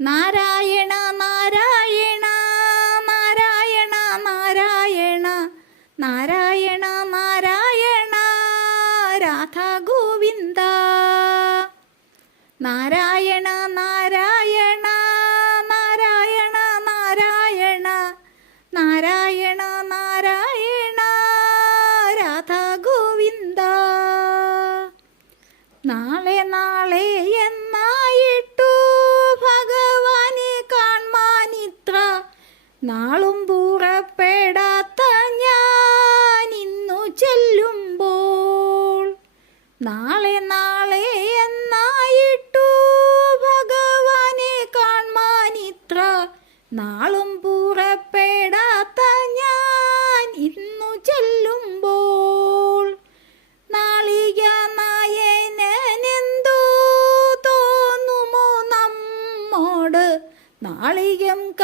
നാരായണ നാരായണ നാരായണ നാരായണ നാരായണ നാരായണ രാധാ ഗോവിന്ദ നാരായണ നാരായണ നാരായണ നാരായണ നാരായണ നാരായണ രാധാ ഗോവിന്ദ നാളെ നാളെ എന്നായിട്ടു നാളും പൂറപ്പെടാത്ത ഞാൻ ഇന്നു ചെല്ലുമ്പോൾ നാളെ നാളെ എന്നായിട്ടു ഭഗവാനെ കാൺമാനിത്ര നാളും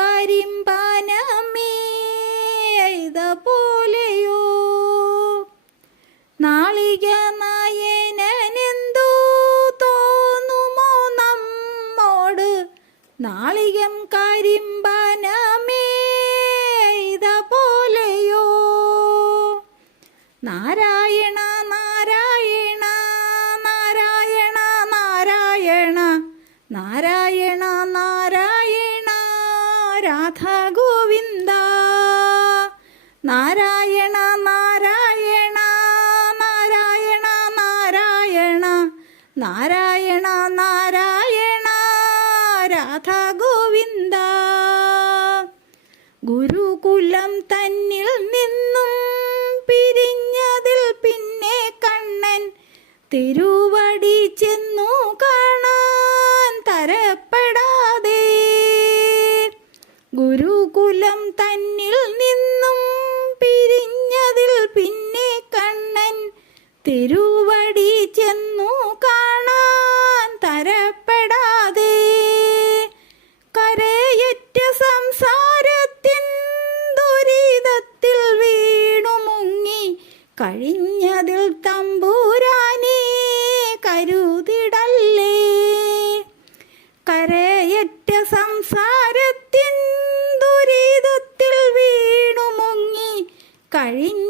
കരിമ്പാനമേ പോലെയോ നാളിക നായനെന്തോ തോന്നുമോ നമ്മോട്? നാളികം കരിമ്പനമേ നാരായണ നാരായണ നാരായണ നാരായണ നാരായണ നാരായണ രാധ ഗോവിന്ദ. നാരായണ നാരായണ നാരായണ നാരായണ. നാരായണ നാരായണ രാധ ഗോവിന്ദ. ഗുരുകുലം തന്നിൽ നിന്നും പിരിഞ്ഞതിൽ പിന്നെ കണ്ണൻ തിരുവടി തിരുവടി ചെന്നു കാണാൻ തരപ്പെടാതെ കരയറ്റ സംസാരത്തിൻ ദുരിതത്തിൽ വീണു മുങ്ങി കഴിഞ്ഞതിൽ തമ്പൂരാനെ കരുതിടല്ലേ? കരയറ്റ സംസാരത്തിൻ ദുരിതത്തിൽ വീണു മുങ്ങി കഴിഞ്ഞതിൽ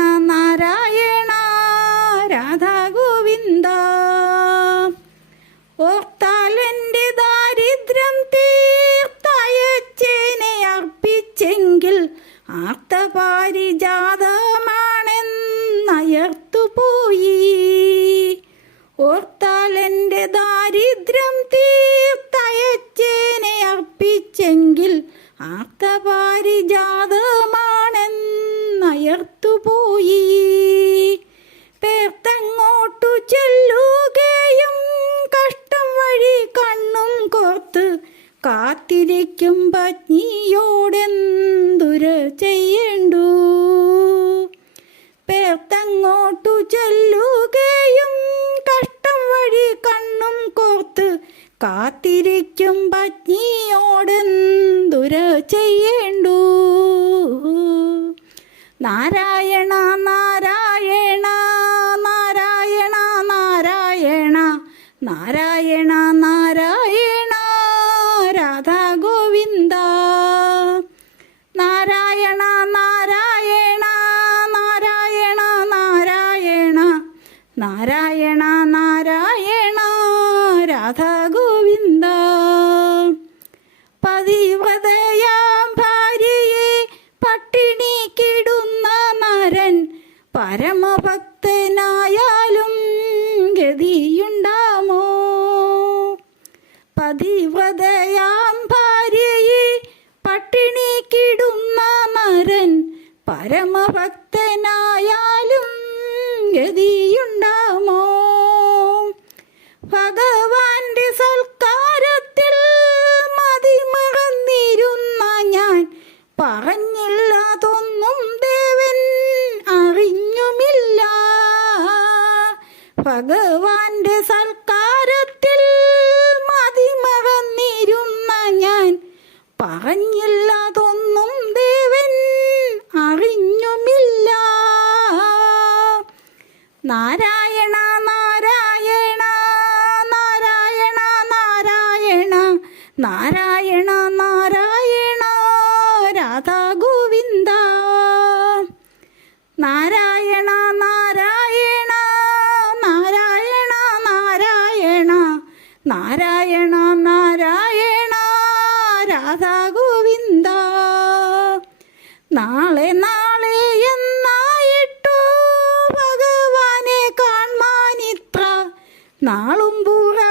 ഓർത്താലെന്റെ ദാരിദ്ര്യം തീർത്തയച്ചേനെ അർപ്പിച്ചെങ്കിൽ ആർത്തപാരിജാതമാണെന്നയർത്തുപോയി ചെയ്യണ്ടു. നാരായണ പരമഭക്തനായാലും ഗതിയുണ്ടാമോ? പതിവ്രതയാം ഭാര്യയെ പട്ടിണിക്കിടുന്ന നരൻ പരമഭക്തനായാലും ഗതിയുണ്ടാമോ? ഭഗവാന്റെ സൽക്കാരത്തിൽ മതിമറന്നിരുന്ന ഞാൻ പറഞ്ഞില്ലാതൊന്നും ഭഗവാന്റെ സൽക്കാരത്തിൽ മതിമറന്നിരുന്ന ഞാൻ പറഞ്ഞില്ലാതൊന്നും ദേവൻ അറിഞ്ഞുമില്ല. നാരായണ നാരായണ നാരായണ നാരായണ നാരായണ നാരായണ നാരായണ രാധാ ഗോവിന്ദ. നാളെ നാളെ എന്നായിട്ടു ഭഗവാനെ കാൺമാനിത്ര നാളും പുറപ്പെടാത്ത